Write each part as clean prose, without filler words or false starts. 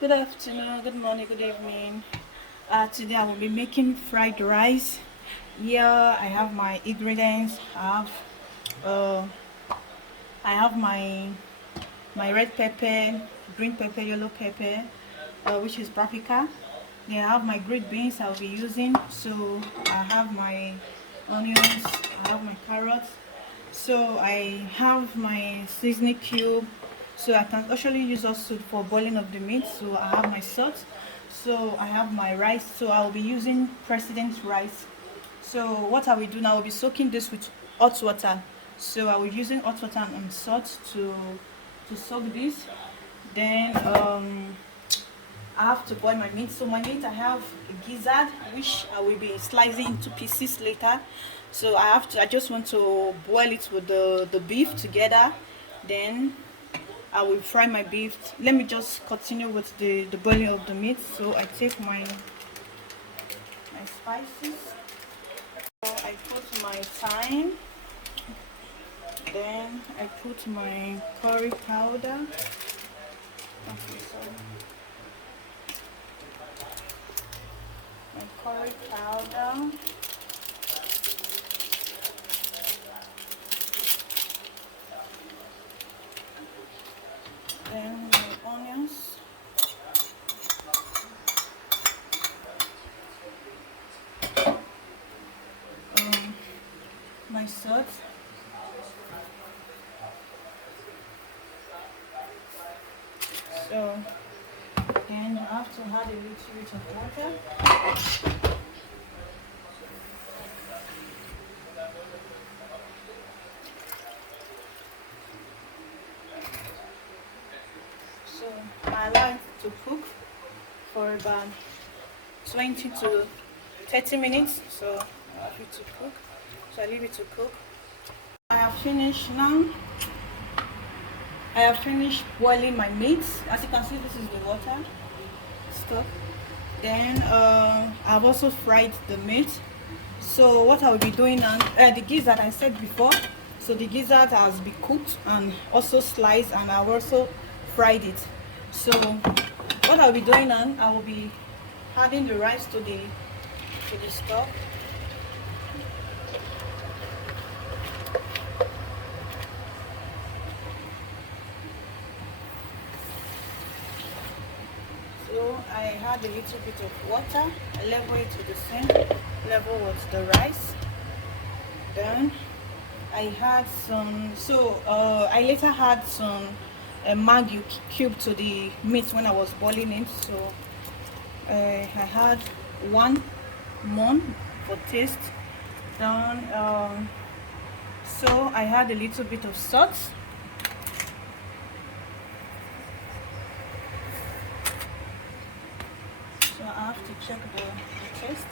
Good afternoon, good morning, good evening. Today I will be making fried rice. Here I have my ingredients. Uh, I have my red pepper, green pepper, yellow pepper, which is paprika. Then I have my green beans I'll be using. So I have my onions. I have my carrots. So I have my seasoning cube. So I can actually use also for boiling of the meat. So I have my salt. So I have my rice. So I'll be using President's rice. So what I will do now, I will be soaking this with hot water. So I will be using hot water and salt to soak this. Then I have to boil my meat. So my meat, I have a gizzard which I will be slicing into pieces later. So I just want to boil it with the beef together. Then I will fry my beef. Let me just continue with the boiling of the meat. So I take my spices. So I put my thyme. Then I put my curry powder. Okay, sorry. My curry powder. Then my onions. My salt. So then you have to add a little bit of water. So I like to cook for about 20 to 30 minutes. So I have it to cook. So I leave it to cook. I have finished now. I have finished boiling my meat. As you can see, this is the water stuff. Then I've also fried the meat. So what I will be doing now, the gizzard I said before. So the gizzard has been cooked and also sliced, and I've also fried it. So what I'll be doing now, I will be adding the rice to the stock. So I add a little bit of water. I level it to the same level with the rice. Then I had some. So I later had some Maggie cube to the meat when I was boiling it. So I had one more for taste. Then so I had a little bit of salt. So I have to check the taste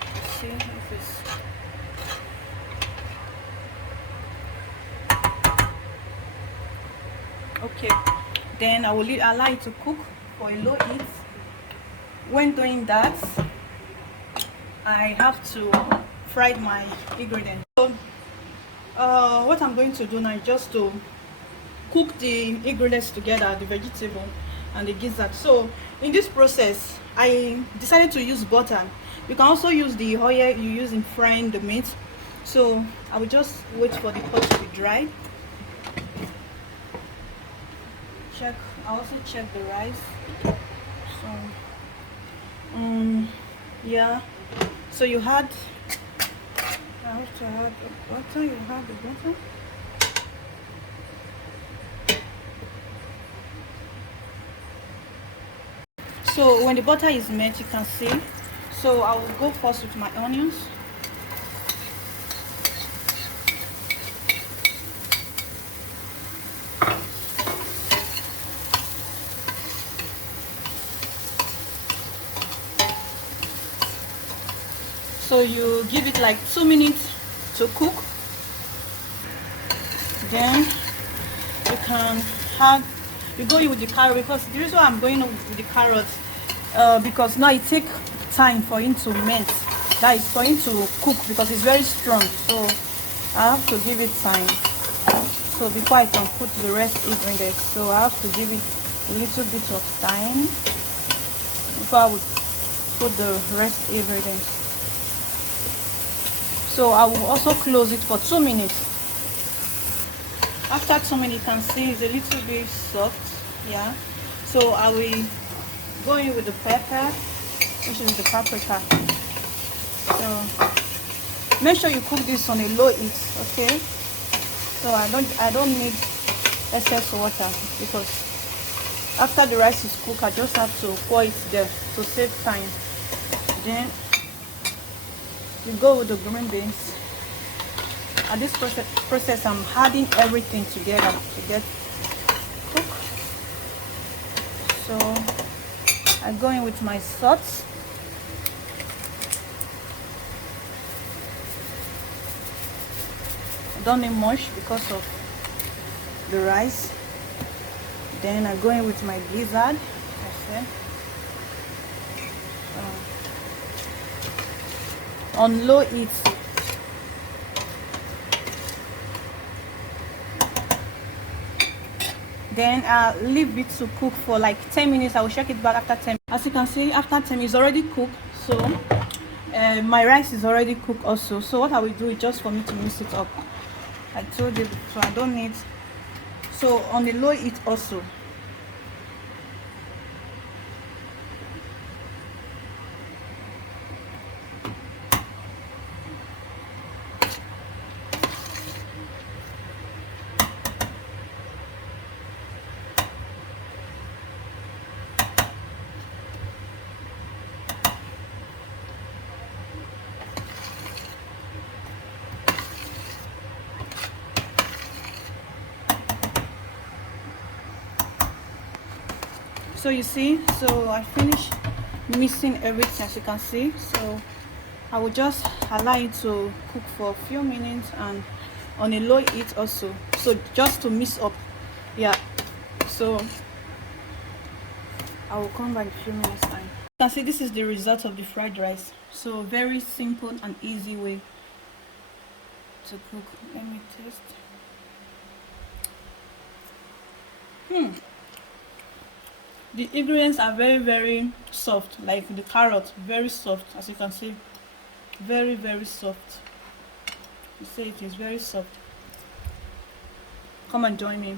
to see if it's okay. Then I will allow it to cook for a low heat. When doing that, I have to fry my ingredients. So what I'm going to do now is just to cook the ingredients together, the vegetable and the gizzard. So in this process, I decided to use butter. You can also use the oil you use in frying the meat. So I will just wait for the pot to be dry. I also check the rice. So yeah, so you had, I have to add the butter. You have the butter. So when the butter is melt, you can see. So I will go first with my onions. So you give it like 2 minutes to cook. Then you can have, you go in with the carrot, because the reason why I'm going with the carrots, because now it takes time for it to melt. That is for it to cook, because it's very strong. So I have to give it time. So before I can put the rest ingredients, so I have to give it a little bit of thyme before I would put the rest ingredients. So I will also close it for 2 minutes. After 2 minutes, you can see it's a little bit soft. Yeah, so I will go in with the pepper, which is the paprika. So make sure you cook this on a low heat, okay? So I don't need excess water, because after the rice is cooked, I just have to pour it there to save time. Then we go with the green beans. At this process I'm adding everything together to get cooked. So I go in with my salt. I don't need much because of the rice. Then I go in with my gizzard. On low heat. Then I'll leave it to cook for like 10 minutes. I will check it back after 10. As you can see, after 10 it's already cooked. So my rice is already cooked also. So what I will do is just for me to mix it up. I told you before, I don't need. So on the low heat also. So you see, so I finished mixing everything, as you can see. So I will just allow it to cook for a few minutes and on a low heat also, so just to mix up. Yeah, so I will come back in a few minutes time. You can see this is the result of the fried rice. So very simple and easy way to cook. Let me taste. The ingredients are very soft, like the carrot, very soft, as you can see, very soft. You see, it is very soft. Come and join me.